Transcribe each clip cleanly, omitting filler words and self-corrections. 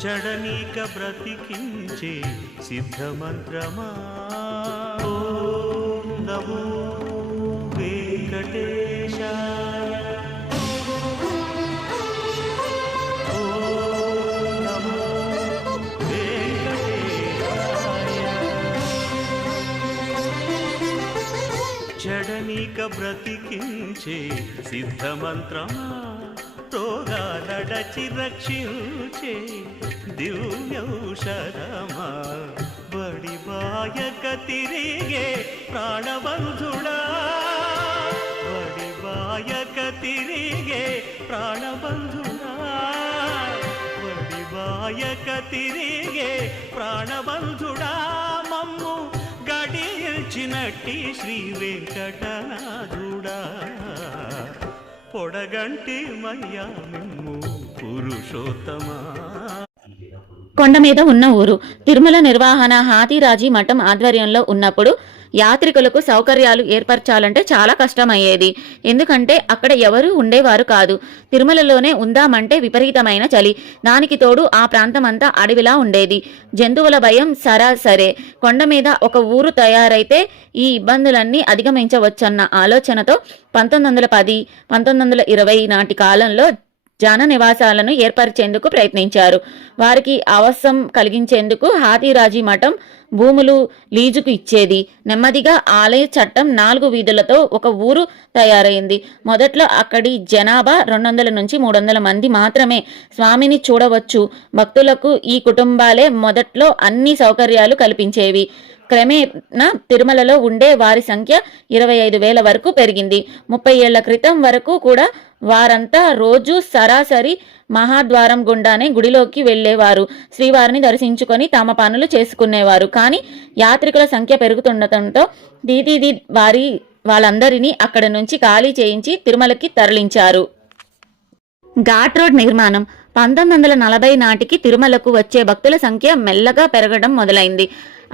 చెడనీక బ్రతికించే సిద్ధమంత్రమా నమో వెంకటేశాయ నమో వెంకటేశాయ చెడనీక బ్రతికించే సిద్ధమంత్రమా రోగాలడచి రక్షించే దివ్యౌషధమా బడిబాయక తిరిగే ప్రాణబంధుడా బడిబాయక తిరిగే ప్రాణబంధుడా బడిబాయక తిరిగే ప్రాణబంధుడా మమ్ము గడియల్చినట్టి శ్రీ వెంకటనాథుడా పొడగంటి మయ్యా మిమ్ము పురుషోత్తమా. కొండ మీద ఉన్న ఊరు. తిరుమల నిర్వహణ హాతీరాజీ మఠం ఆధ్వర్యంలో ఉన్నప్పుడు యాత్రికులకు సౌకర్యాలు ఏర్పరచాలంటే చాలా కష్టమయ్యేది. ఎందుకంటే అక్కడ ఎవరూ ఉండేవారు కాదు. తిరుమలలోనే ఉందామంటే విపరీతమైన చలి. దానికి తోడు ఆ ప్రాంతమంతా అడవిలా ఉండేది. జంతువుల భయం సరే. కొండ మీద ఒక ఊరు తయారైతే ఈ ఇబ్బందులన్నీ అధిగమించవచ్చన్న ఆలోచనతో 1910, 1920 నాటి కాలంలో జన నివాసాలను ఏర్పరిచేందుకు ప్రయత్నించారు. వారికి అవసరం కలిగించేందుకు హాతీరాజీ మఠం భూములు లీజుకు ఇచ్చేది. నెమ్మదిగా ఆలయ చట్టం 4 వీధులతో ఒక ఊరు తయారైంది. మొదట్లో అక్కడి జనాభా 200 నుంచి 300 మంది మాత్రమే స్వామిని చూడవచ్చు. భక్తులకు ఈ కుటుంబాలే మొదట్లో అన్ని సౌకర్యాలు కల్పించేవి. క్రమేణా తిరుమలలో ఉండే వారి సంఖ్య 25,000 వరకు పెరిగింది. 30 ఏళ్ల క్రితం వరకు కూడా వారంతా రోజు సరాసరి మహాద్వారం గుండానే గుడిలోకి వెళ్లేవారు. శ్రీవారిని దర్శించుకొని తమ పనులు చేసుకునేవారు. కానీ యాత్రికుల సంఖ్య పెరుగుతుండటంతో దీదీ వాళ్ళందరినీ అక్కడి నుంచి ఖాళీ చేయించి తిరుమలకి తరలించారు. ఘాట్ రోడ్ నిర్మాణం 1940 నాటికి తిరుమలకు వచ్చే భక్తుల సంఖ్య మెల్లగా పెరగడం మొదలైంది.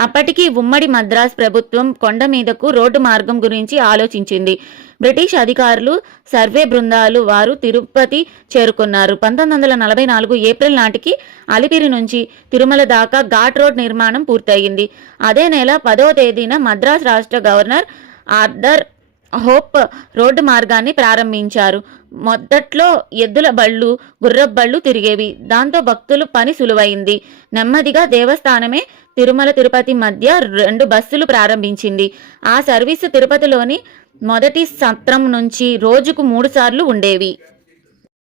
అప్పటికి ఉమ్మడి మద్రాస్ ప్రభుత్వం కొండ మీదకు రోడ్డు మార్గం గురించి ఆలోచించింది. బ్రిటిష్ అధికారులు సర్వే బృందాలు వారు తిరుపతి చేరుకున్నారు. 1944 ఏప్రిల్ నాటికి అలిపిరి నుంచి తిరుమల దాకా ఘాట్ రోడ్ నిర్మాణం పూర్తయింది. అదే నెల 10వ తేదీన మద్రాస్ రాష్ట్ర గవర్నర్ ఆర్థర్ హోప్ రోడ్డు మార్గాన్ని ప్రారంభించారు. మొదట్లో ఎద్దుల బళ్ళు, గుర్రపు బళ్ళు తిరిగేవి. దాంతో భక్తులు పని సులువైంది. నెమ్మదిగా దేవస్థానమే తిరుమల తిరుపతి మధ్య 2 బస్సులు ప్రారంభించింది. ఆ సర్వీసు తిరుపతిలోని మొదటి సత్రం నుంచి రోజుకు 3 సార్లు ఉండేవి.